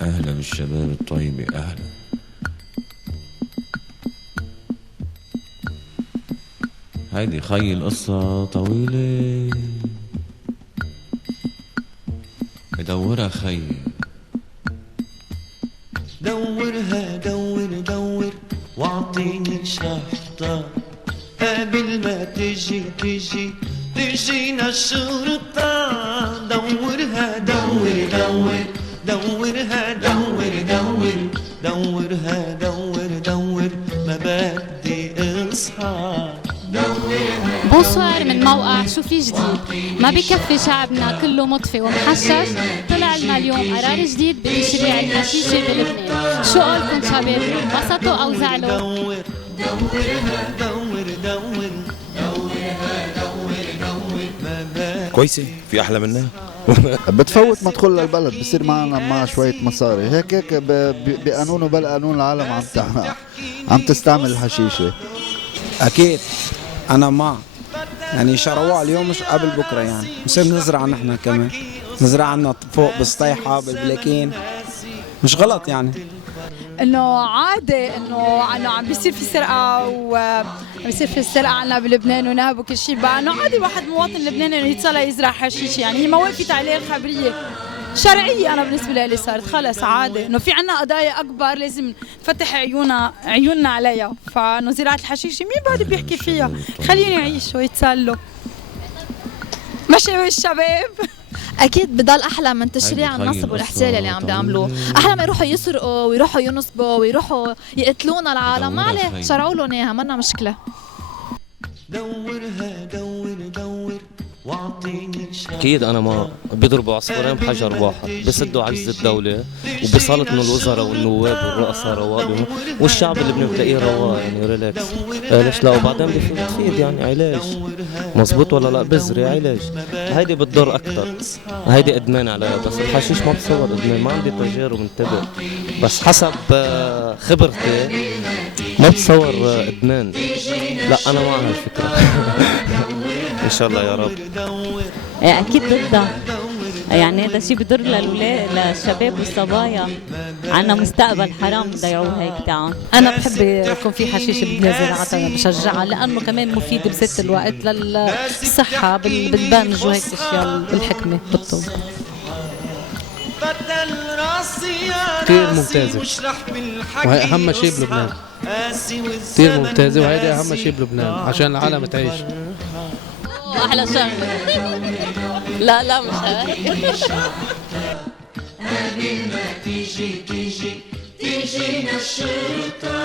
أهلا بالشباب الطيب أهلا. هيدي خي القصة طويلة بدورها خي. دورها دور دور واعطيني شحطة قبل ما تجينا الشرطة. دورها دور دور دورها دور دورها دور ما بدي اصحى. بونسوار من موقع شو في جديد. ما بكفي شعبنا كله مطفي ومحشش، طلع لنا اليوم قرار جديد بتشريع الحشيشة بلبنان. شو قولكم شباب، انبسطوا او زعلوا؟ كويسة، في أحلى منها؟ بتفوت ما تدخل للبلد بصير معنا مع شوية مصاري هيك بقانون وبالقانون العالم عم تستعمل الحشيشة. أكيد أنا مع، يعني شروع اليوم مش قبل بكرة، يعني نصير نزرع نحن كمان، نزرع عنا فوق بالسطيحة بالبلاكين، مش غلط يعني. انه عادي انه عم بيصير في سرقه وعم بيصير في السرقه عنا بلبنان ونهب وكل شيء، بقى انه عادي واحد مواطن لبناني انه يطلع يزرع حشيش، يعني هي ما وقفت عليه الخبريه شرعيه. انا بالنسبه لي صارت خلص عادي، انه في عنا قضايا اكبر لازم نفتح عيوننا عليها، فانه زراعه الحشيشه مين بعد بيحكي فيها؟ خليهم يعيشوا ويتسلوا. ماشي الشباب. اكيد بضل احلى من تشريع النصب والاحتيال اللي عم بيعملوه. احلى ما يروحوا يسرقوا ويروحوا ينصبوا ويروحوا يقتلونا العالم، ما عليه شرعوا لهم اياها، منا مشكله. دورها دور أكيد أنا ما بيضربوا عصفورين بحجر واحد، بيسدوا عجز الدولة وبيسلطوا الوزراء والنواب والرؤساء رواق، والشعب اللي بنلاقيه رواق يعني ريلاكس. ليش لا؟ وبعدين بفيد يعني علاج مزبوط ولا لا؟ بزري علاج. هيدي بتضر أكثر، هيدي إدمان عليها، بس الحشيش ما بتصور إدمان. ما عندي تجارب انتبه، بس حسب خبرتي ما بتصور إدمان. لا أنا مع هالفكرة. إن شاء الله يا رب. أكيد ضدها، يعني هذا شيء بضر للولاد للشباب والصبايا، عنا مستقبل حرام يضيعوه هيك تعال. انا بحب يكون في حشيشه بدنا زراعتها، بشجعها لانه كمان مفيد بذات الوقت للصحه بالبنج وهيك اشياء بالحكمه بالطب. كثير ممتازه وهي اهم شيء بلبنان، كثير ممتازه وهيدي اهم شيء بلبنان عشان العالم تعيش. احلى شغله. لا مش قبل ما تيجينا الشرطة.